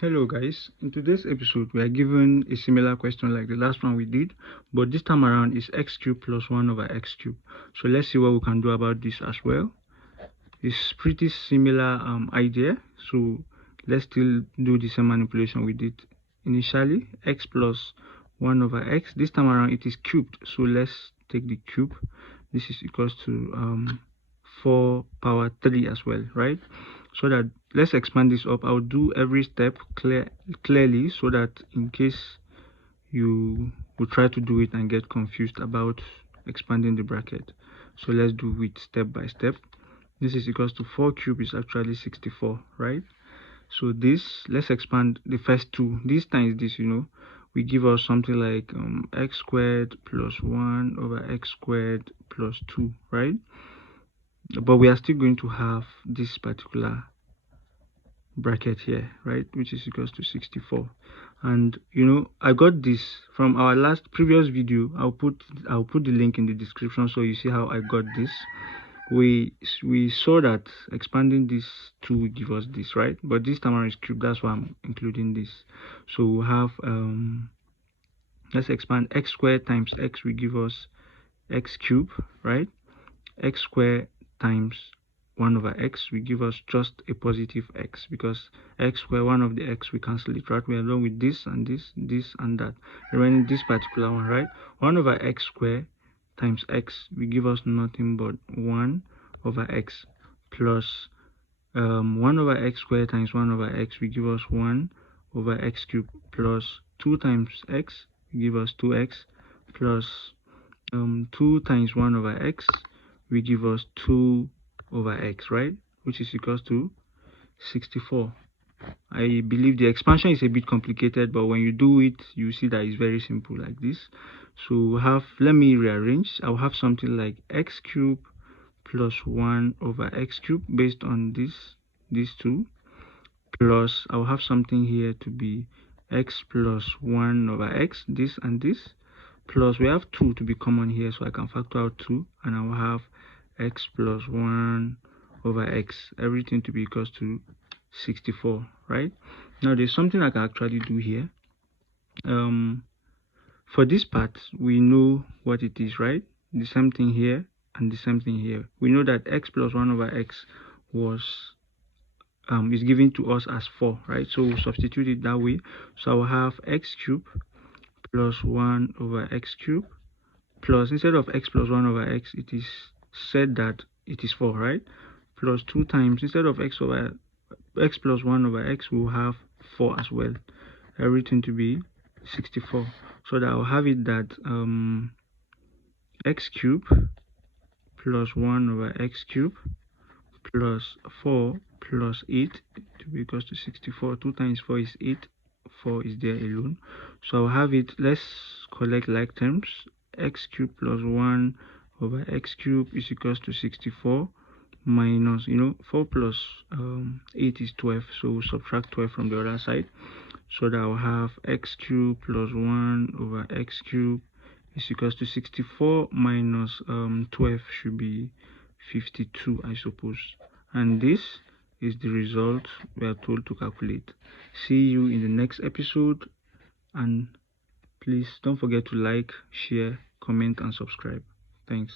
Hello guys, in today's episode we are given a similar question like the last one we did, but this time around is x cubed plus 1 over x cubed. So let's see what we can do about this as well. It's pretty similar idea, so let's still do the same manipulation we did initially. X plus 1 over x, this time around it is cubed, so let's take the cube. This is equals to 4 power 3 as well, right? So that let's expand this up. I'll do every step clearly so that in case you will try to do it and get confused about expanding the bracket. So let's do it step by step. This is equals to 4 cubed is actually 64, right? So this, let's expand the first two. This times this, we give us something like x squared plus 1 over x squared plus 2, right? But we are still going to have this particular bracket here, right, which is equals to 64. And I got this from our previous video. I'll put the link in the description so you see how I got this. We saw that expanding this 2 will give us this, right? But this time around is cube, that's why I'm including this. So we'll have let's expand x squared times x will give us x cubed, right? X squared times 1 over x will give us just a positive x, because x squared, one of the x, we cancel it, right? We are done with this and this and that, remaining this particular one, right? 1 over x squared times x will give us nothing but 1 over x plus 1 over x squared times 1 over x will give us 1 over x cubed plus 2 times x will give us 2x plus 2 times 1 over x will give us 2 over x, right, which is equals to 64. I believe the expansion is a bit complicated, but when you do it you see that it's very simple like this. So we have, let me rearrange. I'll have something like x cubed plus 1 over x cubed based on these two, plus I'll have something here to be x plus 1 over x, this and this, plus we have 2 to be common here, so I can factor out 2, and I will have x plus 1 over x, everything to be equals to 64, right? Now there's something I can actually do here. For this part we know what it is, right? The same thing here and the same thing here. We know that x plus 1 over x was is given to us as 4, right? So we'll substitute it that way. So I will have x cubed plus 1 over x cubed plus, instead of x plus 1 over x, it is said that it is 4, right? Plus 2 times, instead of x plus 1 over x, we'll have 4 as well, everything to be 64. So that I'll have it that x cubed plus 1 over x cubed plus 4 plus 8 to be equals to 64. 2 times 4 is 8, 4 is there alone. So I'll have it, let's collect like terms. X cubed plus 1 over x cubed is equals to 64 minus 4 plus 8 is 12, so we'll subtract 12 from the other side. So that I'll have x cubed plus 1 over x cubed is equals to 64 minus 12 should be 52, I suppose. And this is the result we are told to calculate. See you in the next episode, and please don't forget to like, share, comment and subscribe. Thanks.